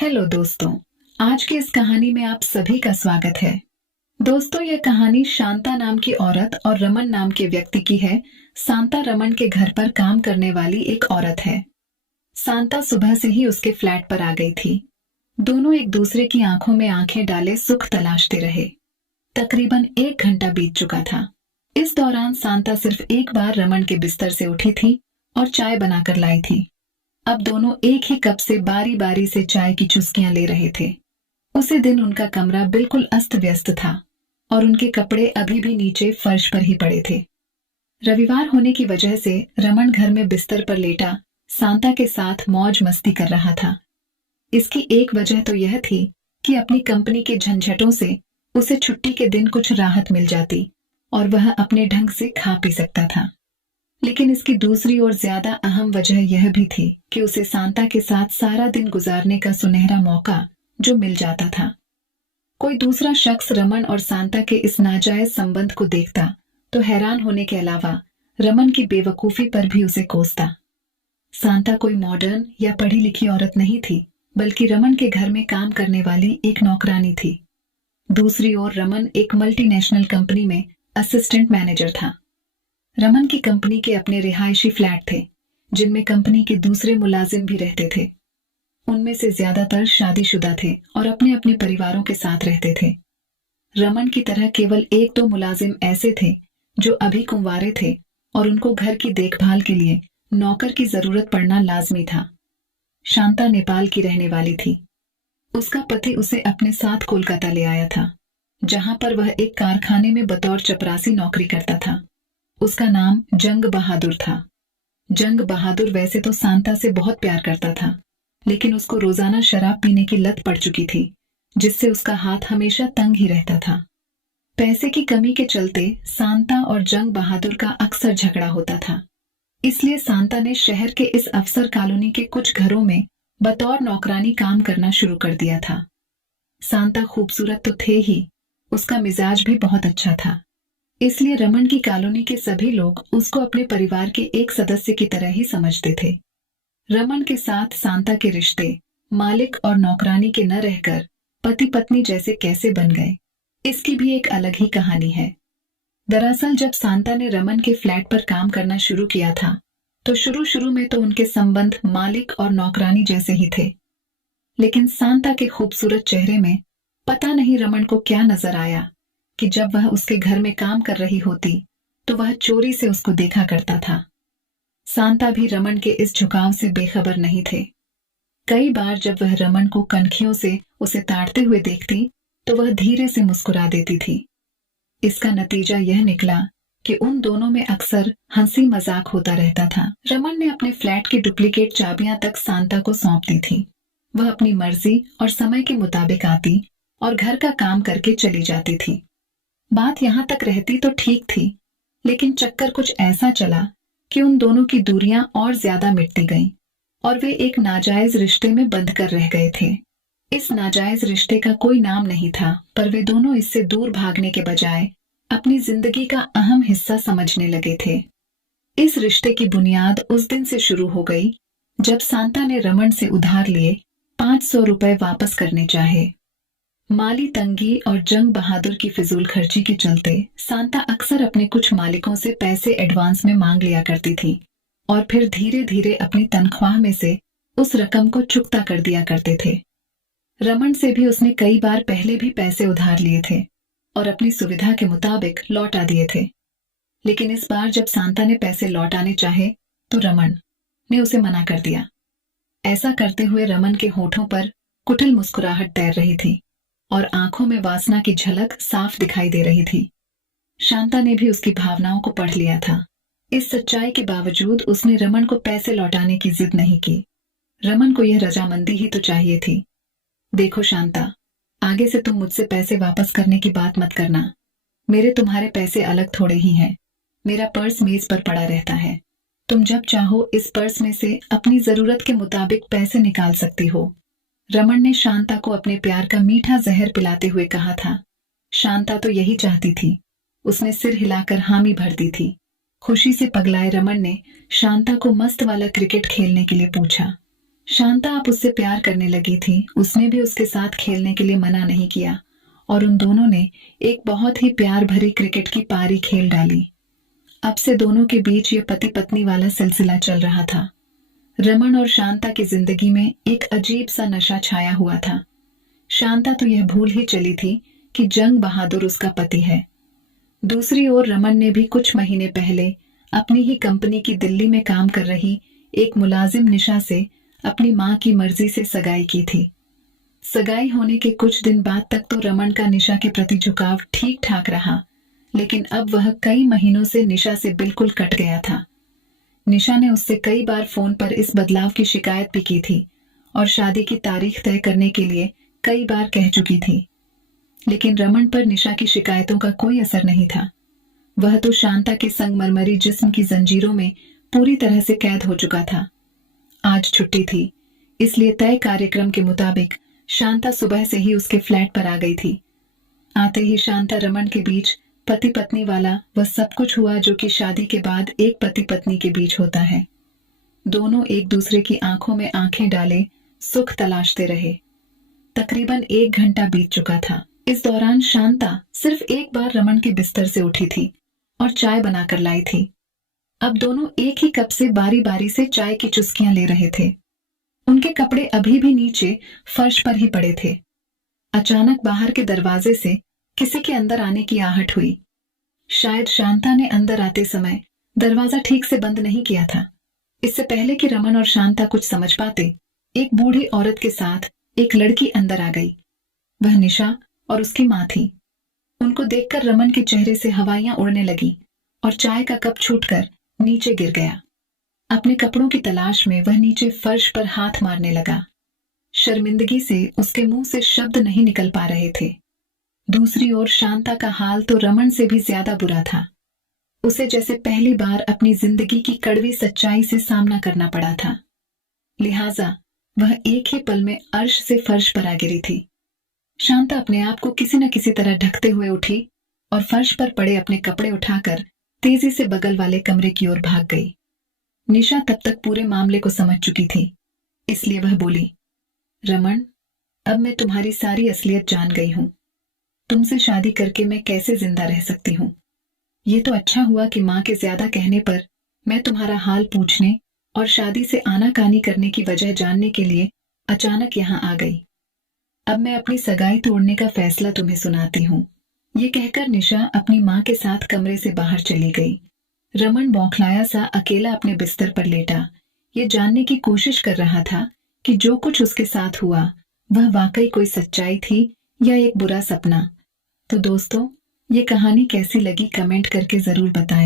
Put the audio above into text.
Hello दोस्तों, आज की इस कहानी में आप सभी का स्वागत है। दोस्तों, यह कहानी शांता नाम की औरत और रमन नाम के व्यक्ति की है। शांता रमन के घर पर काम करने वाली एक औरत है। शांता सुबह से ही उसके फ्लैट पर आ गई थी। दोनों एक दूसरे की आंखों में आंखें डाले सुख तलाशते रहे। तकरीबन 1 घंटा बीत चुका था। इस दौरान शांता सिर्फ एक बार रमन के बिस्तर से उठी थी और चाय बनाकर लाई थी। अब दोनों एक ही कप से बारी बारी से चाय की चुस्कियां ले रहे थे। उसी दिन उनका कमरा बिल्कुल अस्त व्यस्त था और उनके कपड़े अभी भी नीचे फर्श पर ही पड़े थे। रविवार होने की वजह से रमन घर में बिस्तर पर लेटा शांता के साथ मौज मस्ती कर रहा था। इसकी एक वजह तो यह थी कि अपनी कंपनी के झंझटों से उसे छुट्टी के दिन कुछ राहत मिल जाती और वह अपने ढंग से खा पी सकता था। लेकिन इसकी दूसरी और ज्यादा अहम वजह यह भी थी कि उसे शांता के साथ सारा दिन गुजारने का सुनहरा मौका जो मिल जाता था। कोई दूसरा शख्स रमन और शांता के इस नाजायज संबंध को देखता तो हैरान होने के अलावा रमन की बेवकूफी पर भी उसे कोसता। शांता कोई मॉडर्न या पढ़ी लिखी औरत नहीं थी, बल्कि रमन के घर में काम करने वाली एक नौकरानी थी। दूसरी ओर रमन एक मल्टीनेशनल कंपनी में असिस्टेंट मैनेजर था। रमन की कंपनी के अपने रिहायशी फ्लैट थे, जिनमें कंपनी के दूसरे मुलाजिम भी रहते थे। उनमें से ज्यादातर शादीशुदा थे और अपने अपने परिवारों के साथ रहते थे। रमन की तरह केवल 1-2 मुलाजिम ऐसे थे जो अभी कुंवारे थे और उनको घर की देखभाल के लिए नौकर की जरूरत पड़ना लाजमी था। शांता नेपाल की रहने वाली थी। उसका पति उसे अपने साथ कोलकाता ले आया था, जहां पर वह एक कारखाने में बतौर चपरासी नौकरी करता था। उसका नाम जंग बहादुर था। जंग बहादुर वैसे तो शांता से बहुत प्यार करता था, लेकिन उसको रोजाना शराब पीने की लत पड़ चुकी थी, जिससे उसका हाथ हमेशा तंग ही रहता था। पैसे की कमी के चलते शांता और जंग बहादुर का अक्सर झगड़ा होता था। इसलिए शांता ने शहर के इस अफसर कॉलोनी के कुछ घरों में बतौर नौकरानी काम करना शुरू कर दिया था। शांता खूबसूरत तो थे ही, उसका मिजाज भी बहुत अच्छा था। इसलिए रमन की कॉलोनी के सभी लोग उसको अपने परिवार के एक सदस्य की तरह ही समझते थे। रमन के साथ शांता के रिश्ते मालिक और नौकरानी के न रहकर पति पत्नी जैसे कैसे बन गए, इसकी भी एक अलग ही कहानी है। दरअसल जब शांता ने रमन के फ्लैट पर काम करना शुरू किया था, तो शुरू में तो उनके संबंध मालिक और नौकरानी जैसे ही थे। लेकिन शांता के खूबसूरत चेहरे में पता नहीं रमन को क्या नजर आया कि जब वह उसके घर में काम कर रही होती तो वह चोरी से उसको देखा करता था। शांता भी रमन के इस झुकाव से बेखबर नहीं थे। कई बार जब वह रमन को कनखियों से उसे ताड़ते हुए देखती तो वह धीरे से मुस्कुरा देती थी। इसका नतीजा यह निकला कि उन दोनों में अक्सर हंसी मजाक होता रहता था। रमन ने अपने फ्लैट की डुप्लीकेट चाबियां तक शांता को सौंप दी थी। वह अपनी मर्जी और समय के मुताबिक आती और घर का काम करके चली जाती थी। बात यहां तक रहती तो ठीक थी, लेकिन चक्कर कुछ ऐसा चला कि उन दोनों की दूरियां और ज्यादा मिटती गईं और वे एक नाजायज रिश्ते में बंध कर रह गए थे। इस नाजायज रिश्ते का कोई नाम नहीं था, पर वे दोनों इससे दूर भागने के बजाय अपनी जिंदगी का अहम हिस्सा समझने लगे थे। इस रिश्ते की बुनियाद उस दिन से शुरू हो गई जब शांता ने रमन से उधार लिए 500 रुपए वापस करने चाहे। माली तंगी और जंग बहादुर की फिजूल खर्ची के चलते शांता अक्सर अपने कुछ मालिकों से पैसे एडवांस में मांग लिया करती थी और फिर धीरे धीरे अपनी तनख्वाह में से उस रकम को चुकता कर दिया करते थे। रमन से भी उसने कई बार पहले भी पैसे उधार लिए थे और अपनी सुविधा के मुताबिक लौटा दिए थे। लेकिन इस बार जब शांता ने पैसे लौटाने चाहे तो रमन ने उसे मना कर दिया। ऐसा करते हुए रमन के होठों पर कुटिल मुस्कुराहट तैर रही थी और आंखों में वासना की झलक साफ दिखाई दे रही थी। शांता ने भी उसकी भावनाओं को पढ़ लिया था। इस सच्चाई के बावजूद उसने रमन को पैसे लौटाने की जिद नहीं की। रमन को यह रजामंदी ही तो चाहिए थी। देखो शांता, आगे से तुम मुझसे पैसे वापस करने की बात मत करना। मेरे तुम्हारे पैसे अलग थोड़े ही हैं। मेरा पर्स मेज पर पड़ा रहता है। तुम जब चाहो इस पर्स में से अपनी जरूरत के मुताबिक पैसे निकाल सकती हो। रमन ने शांता को अपने प्यार का मीठा जहर पिलाते हुए कहा था। शांता तो यही चाहती थी। उसने सिर हिलाकर हामी भर दी थी। खुशी से पगलाए रमन ने शांता को मस्त वाला क्रिकेट खेलने के लिए पूछा। शांता अब उससे प्यार करने लगी थी। उसने भी उसके साथ खेलने के लिए मना नहीं किया और उन दोनों ने एक बहुत ही प्यार भरी क्रिकेट की पारी खेल डाली। अब से दोनों के बीच ये पति पत्नी वाला सिलसिला चल रहा था। रमन और शांता की जिंदगी में एक अजीब सा नशा छाया हुआ था। शांता तो यह भूल ही चली थी कि जंग बहादुर उसका पति है। दूसरी ओर रमन ने भी कुछ महीने पहले अपनी ही कंपनी की दिल्ली में काम कर रही एक मुलाजिम निशा से अपनी मां की मर्जी से सगाई की थी। सगाई होने के कुछ दिन बाद तक तो रमन का निशा के प्रति झुकाव ठीक ठाक रहा, लेकिन अब वह कई महीनों से निशा से बिल्कुल कट गया था। निशा ने उससे कई बार फोन पर इस बदलाव की शिकायत भी की थी और शादी की तारीख तय करने के लिए कई बार कह चुकी थी, लेकिन रमन पर निशा की शिकायतों का कोई असर नहीं था। वह तो शांता के संगमरमरी जिस्म की जंजीरों में पूरी तरह से कैद हो चुका था। आज छुट्टी थी, इसलिए तय कार्यक्रम के मुताबिक शांता सुबह से ही उसके फ्लैट पर आ गई थी। आते ही शांता रमन के बीच पति पत्नी वाला वह सब कुछ हुआ जो कि शादी के बाद एक पति पत्नी के बीच होता है। दोनों एक दूसरे की आंखों में आंखें डाले सुख तलाशते रहे। तकरीबन 1 घंटा बीत चुका था। इस दौरान शांता सिर्फ एक बार रमन के बिस्तर से उठी थी और चाय बनाकर लाई थी। अब दोनों एक ही कप से बारी बारी से चाय की चुस्कियां ले रहे थे। उनके कपड़े अभी भी नीचे फर्श पर ही पड़े थे। अचानक बाहर के दरवाजे से किसी के अंदर आने की आहट हुई। शायद शांता ने अंदर आते समय दरवाजा ठीक से बंद नहीं किया था। इससे पहले कि रमन और शांता कुछ समझ पाते, एक बूढ़ी औरत के साथ एक लड़की अंदर आ गई। वह निशा और उसकी मां थी। उनको देखकर रमन के चेहरे से हवाइयां उड़ने लगी और चाय का कप छूटकर नीचे गिर गया। अपने कपड़ों की तलाश में वह नीचे फर्श पर हाथ मारने लगा। शर्मिंदगी से उसके मुंह से शब्द नहीं निकल पा रहे थे। दूसरी ओर शांता का हाल तो रमन से भी ज्यादा बुरा था। उसे जैसे पहली बार अपनी जिंदगी की कड़वी सच्चाई से सामना करना पड़ा था। लिहाजा वह एक ही पल में अर्श से फर्श पर आ गिरी थी। शांता अपने आप को किसी न किसी तरह ढकते हुए उठी और फर्श पर पड़े अपने कपड़े उठाकर तेजी से बगल वाले कमरे की ओर भाग गई। निशा तब तक पूरे मामले को समझ चुकी थी, इसलिए वह बोली, रमन, अब मैं तुम्हारी सारी असलियत जान गई हूं। तुमसे शादी करके मैं कैसे जिंदा रह सकती हूं। ये तो अच्छा हुआ कि मां के ज्यादा कहने पर मैं तुम्हारा हाल पूछने और शादी से आनाकानी करने की वजह जानने के लिए अचानक यहां आ गई। अब मैं अपनी सगाई तोड़ने का फैसला तुम्हें सुनाती हूँ। ये कहकर निशा अपनी मां के साथ कमरे से बाहर चली गई। रमन बौखलाया सा अकेला अपने बिस्तर पर लेटा ये जानने की कोशिश कर रहा था कि जो कुछ उसके साथ हुआ वह वाकई कोई सच्चाई थी या एक बुरा सपना। तो दोस्तों, ये कहानी कैसी लगी कमेंट करके जरूर बताएं।